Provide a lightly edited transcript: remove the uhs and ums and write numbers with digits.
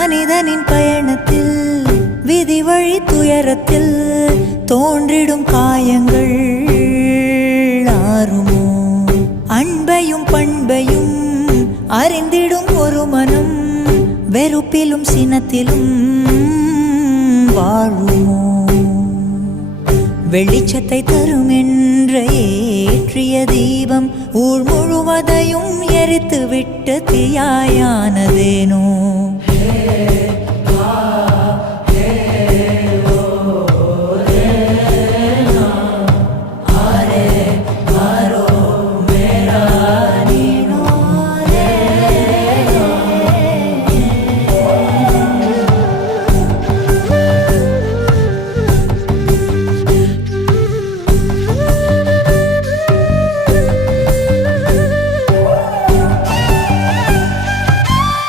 மனிதனின் பயணத்தில் விதி வழி துயரத்தில் தோன்றிடும் காயங்கள் ஆறுமோ? அன்பையும் பண்பையும் அறிந்திடும் ஒரு மனம் வெறுப்பிலும் சினத்திலும் வாழுமோ? வெளிச்சத்தை தரும் என்ற ஏற்றிய தீபம் ஊர் முழுவதையும் எரித்து விட்டு தீயாயானதேனோ?